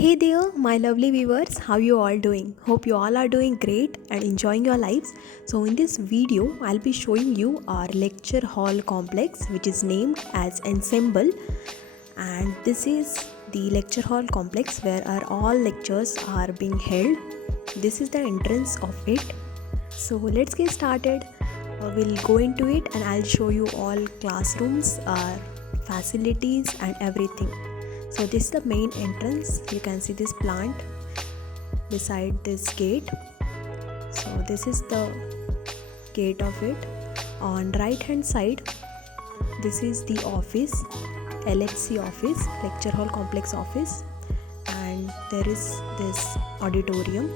Hey there, my lovely viewers, how you all doing? Hope you all are doing great and enjoying your lives. So in this video, I'll be showing you our lecture hall complex which is named as Ensemble, and this is the lecture hall complex where all lectures are being held. This is the entrance of it. So let's get started. We'll go into it and I'll show you all classrooms, our facilities and everything. So this is the main entrance. You can see this plant beside this gate. So this is the gate of it. On right hand side, this is the office, LHC office, lecture hall complex office, and there is this auditorium.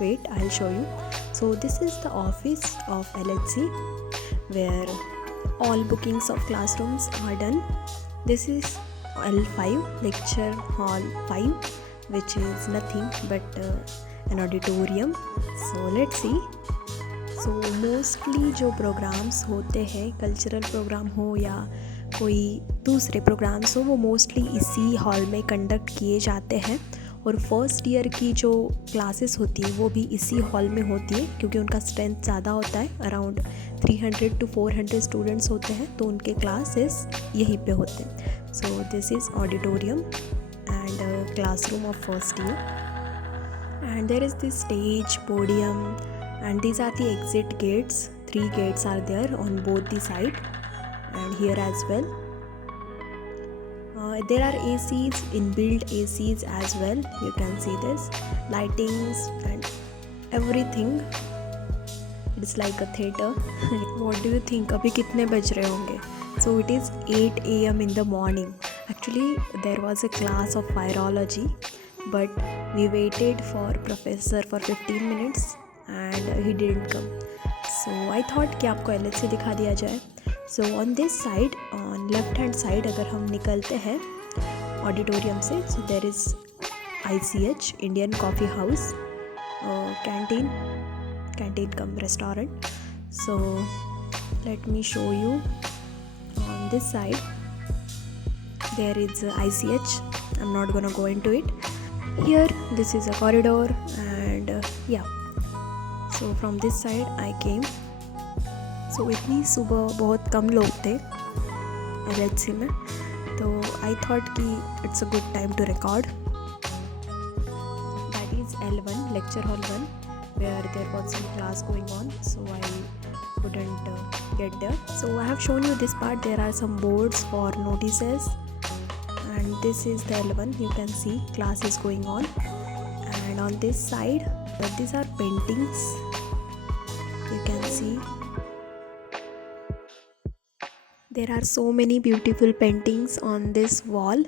Wait, I'll show you. So this is the office of LHC where all bookings of classrooms are done. This is L5, lecture hall 5, which is nothing but an auditorium. So let's see. So mostly जो programmes होते हैं, cultural programme हो या कोई दूसरे programmes हो, वो mostly इसी हॉल में कंडक्ट किए जाते हैं. और फर्स्ट ईयर की जो क्लासेस होती है वो भी इसी हॉल में होती है क्योंकि उनका स्ट्रेंथ ज़्यादा होता है. अराउंड 300 to 400 स्टूडेंट्स होते हैं, तो उनके क्लासेस यहीं पे होते हैं. So this is auditorium and classroom of first year, and there is this stage, podium, and these are the exit gates. 3 gates are there on both the side and here as well. There are ACs, inbuilt ACs as well. You can see this lightings and everything. It's like a theater. What do you think? अभी कितने बज रहे होंगे? So it is 8 AM in the morning. Actually, there was a class of virology, but we waited for professor for 15 minutes and he didn't come. So I thought कि आपको LHC दिखा दिया जाए. So on this side, on left hand side, अगर हम निकलते हैं auditorium से, so there is ICH, Indian Coffee House, canteen cum restaurant. So let me show you. On this side there is ICH. I'm not gonna go into it here. This is a corridor and yeah, so from this side I came. So इतनी सुबह बहुत कम लोग थे LHC में, तो I thought कि it's a good time to record. That is L1, lecture hall 1, where there was some class going on, so I couldn't get there. So I have shown you this part. There are some boards for notices, and this is the L1. You can see class is going on, and on this side these are paintings. You can see there are so many beautiful paintings on this wall.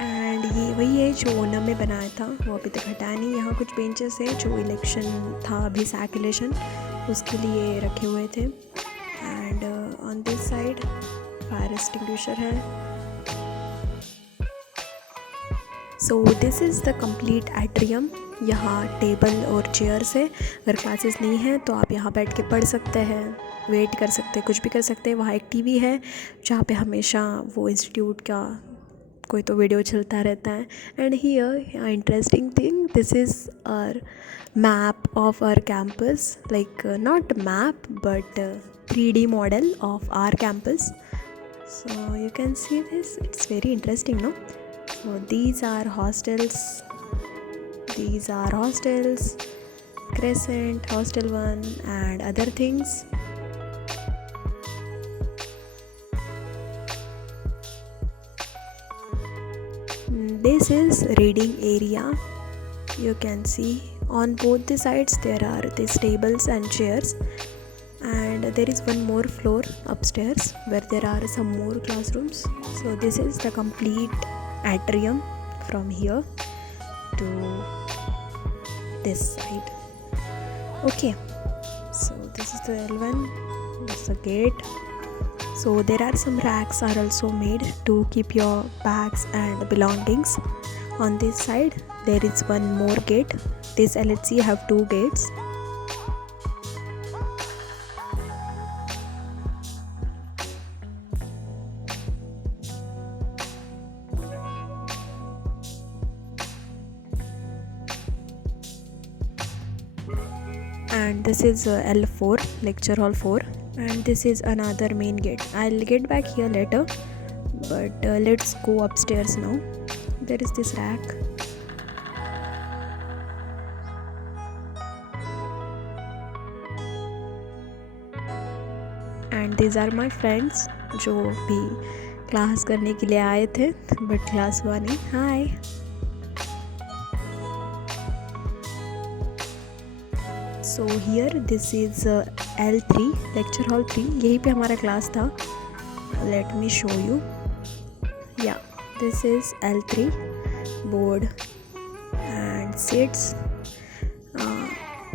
And ये वही है जो ओनम में बनाया था, वो अभी तक हटाया नहीं. यहाँ कुछ बेंचेस है जो इलेक्शन था अभी, सैक इलेक्शन, उसके लिए रखे हुए थे. And on this side fire extinguisher है. So this is the complete atrium. यहाँ टेबल और चेयर्स है. अगर क्लासेस नहीं हैं तो आप यहाँ बैठ के पढ़ सकते हैं, वेट कर सकते हैं, कुछ भी कर सकते हैं. वहाँ एक टीवी है जहाँ पे हमेशा वो इंस्टीट्यूट का कोई तो वीडियो चलता रहता है. And here interesting thing, this is our map of our campus, like not map but 3D model of our campus. So you can see this. It's very interesting, no? So these are hostels, Crescent, Hostel 1 and other things. This is reading area. You can see on both the sides there are these tables and chairs, and there is one more floor upstairs where there are some more classrooms. So this is the complete atrium from here to this side. Okay, so this is the L1. This is the gate. So there are some racks are also made to keep your bags and belongings. On this side there is one more gate. This LHC have 2 gates. and this is L4, lecture hall 4, and this is another main gate. I'll get back here later, but let's go upstairs now. There is this rack. And these are my friends जो भी class करने के लिए आए थे but class हुआ नहीं. हाय. So here this is L3, lecture hall 3. यहीं पे हमारा क्लास था. Let me show you. Yeah, this is L3 board and seats.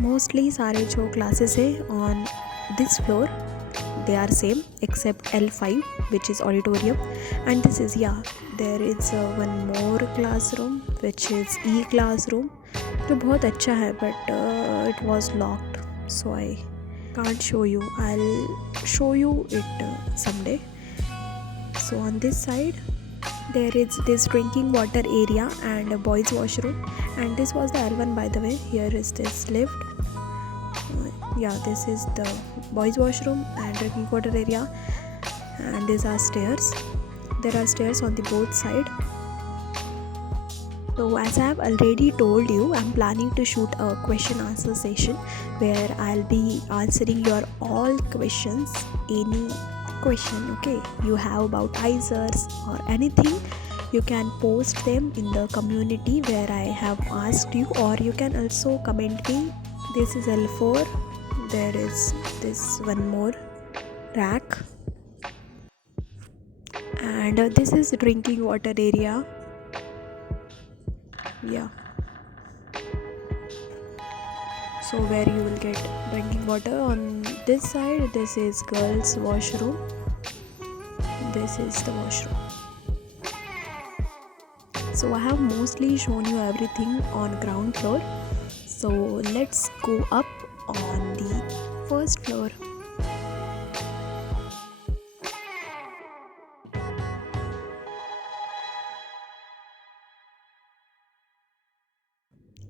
Mostly सारे जो classes है on this floor they are same except L5 which is auditorium, and this is there is one more classroom which is E classroom जो बहुत अच्छा है but it was locked so I can't show you. I'll show you it someday. So on this side there is this drinking water area and a boys washroom, and this was the L1 by the way. Here is this lift. This is the boys washroom and drinking water area, and these are stairs. There are stairs on the both side. So as I have already told you, I'm planning to shoot a question answer session where I'll be answering your all questions. Any question okay you have about IISERs or anything, you can post them in the community where I have asked you, or you can also comment me. This is L4. There is this one more rack, and this is drinking water area. So where you will get drinking water. On this side this is girls washroom. This is the washroom. So I have mostly shown you everything on ground floor, so let's go up on the first floor.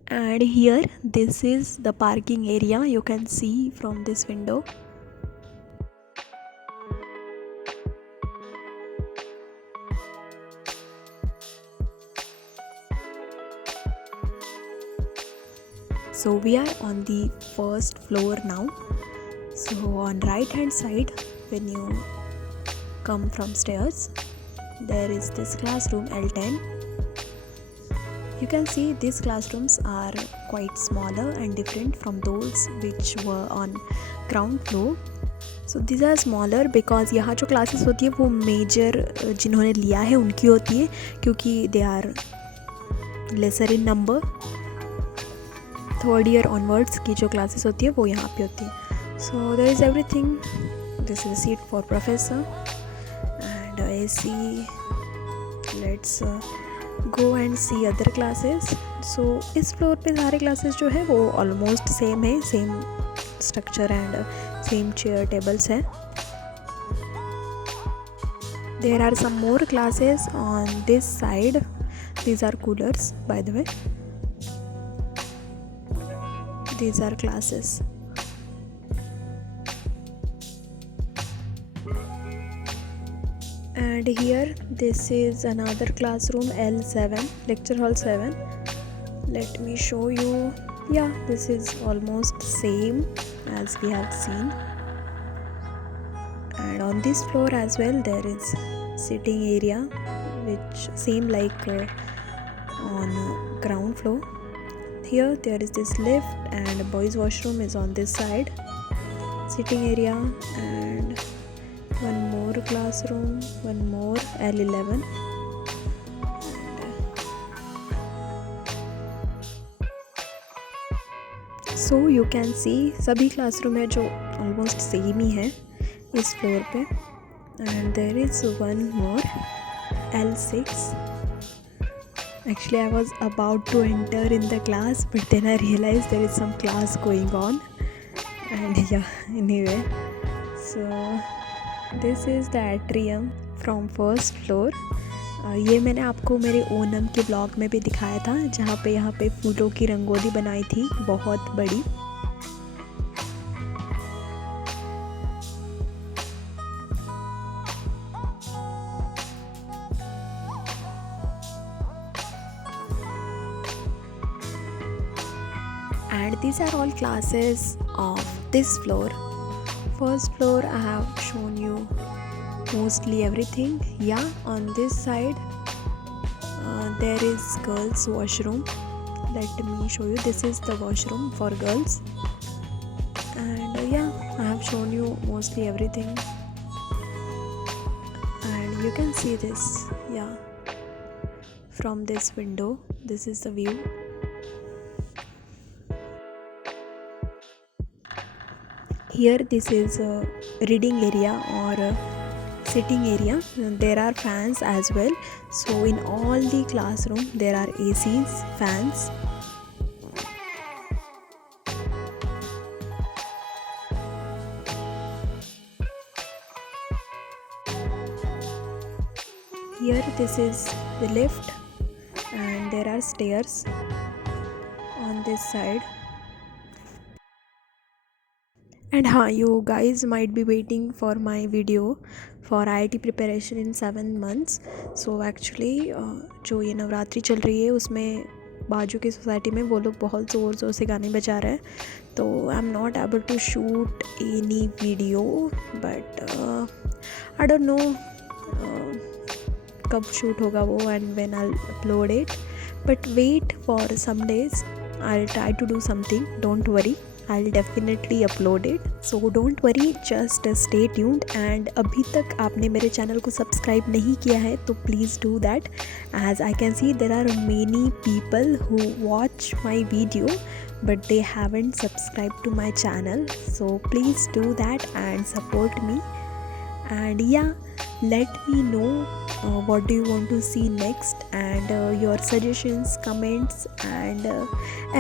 And here this is the parking area, you can see from this window. So we are on the first floor now. So on right hand side when you come from stairs there is this classroom L10. You can see these classrooms are quite smaller and different from those which were on ground floor. So these are smaller because यहाँ जो classes होती है वो major जिन्होंने लिया है उनकी होती है, क्योंकि they are lesser in number. Third year onwards की जो classes होती है वो यहाँ पे होती है. So there is everything. This is a seat for professor and AC. Let's go and see other classes. So इस फ्लोर पे सारे classes जो है वो almost same है, same structure and same chair tables है. There are some more classes on this side. These are coolers by the way. These are classes. And here this is another classroom L7, lecture hall 7. Let me show you. This is almost same as we have seen. And on this floor as well there is sitting area which same like on ground floor. Here there is this lift and boys washroom is on this side. Sitting area and one more classroom, one more L11. So you can see सभी classroom है जो almost same ही है इस floor पे. And there is one more L6. Actually I was about to enter in the class but then I realized there is some class going on. And anyway, so this is the atrium from first floor. ये मैंने आपको मेरे ओनम के blog में भी दिखाया था जहाँ पे यहाँ पे फूलों की रंगोली बनाई थी बहुत बड़ी. and these are all classes of this floor. First floor I have shown you mostly everything. Yeah, on this side there is girls washroom. Let me show you. This is the washroom for girls, and yeah, I have shown you mostly everything, and you can see this. Yeah, from this window, this is the view. Here this is a reading area or a sitting area. There are fans as well, so in all the classroom there are ACs, fans. Here this is the lift, and there are stairs on this side. And you guys might be waiting for my video for IIT preparation in 7 months. So actually जो ये नवरात्रि चल रही है उसमें बाजू की society में वो लोग बहुत ज़ोर से गाने बजा रहे हैं, तो I am not able to shoot any video, but I don't know कब शूट होगा वो and when I upload it, but wait for some days. I'll try to do something, don't worry, I'll definitely upload it, so don't worry, just stay tuned. And अभी तक आपने मेरे channel को subscribe नहीं किया है तो please do that, as I can see there are many people who watch my video but they haven't subscribed to my channel, so please do that and support me. And yeah, let me know what do you want to see next, and your suggestions, comments, and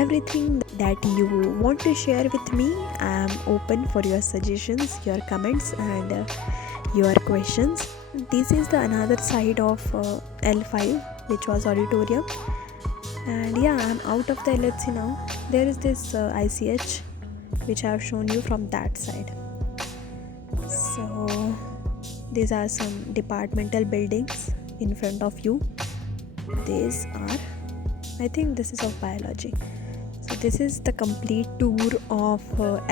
everything that you want to share with me. I am open for your suggestions, your comments, and your questions. This is the another side of L5, which was auditorium, and yeah, I am out of the LHC now. There is this ICH which I have shown you from that side. So these are some departmental buildings in front of you. These are, I think this is of biology. So this is the complete tour of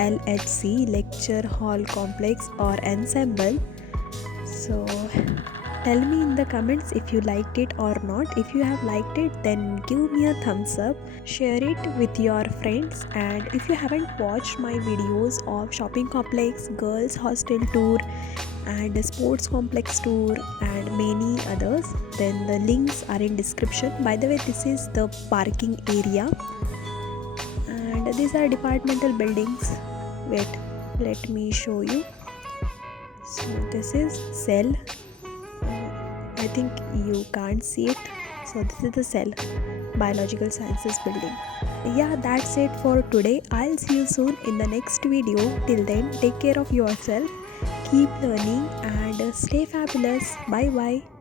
LHC, lecture hall complex or Ensemble. So tell me in the comments if you liked it or not. If you have liked it, then give me a thumbs up, share it with your friends, and if you haven't watched my videos of shopping complex, girls hostel tour, and sports complex tour, and many others, then the links are in description. By the way, this is the parking area, and these are departmental buildings. Wait, let me show you. So this is cell. I think you can't see it, so this is the cell, biological sciences building. Yeah, that's it for today. I'll see you soon in the next video. Till then, take care of yourself, keep learning, and stay fabulous. Bye bye.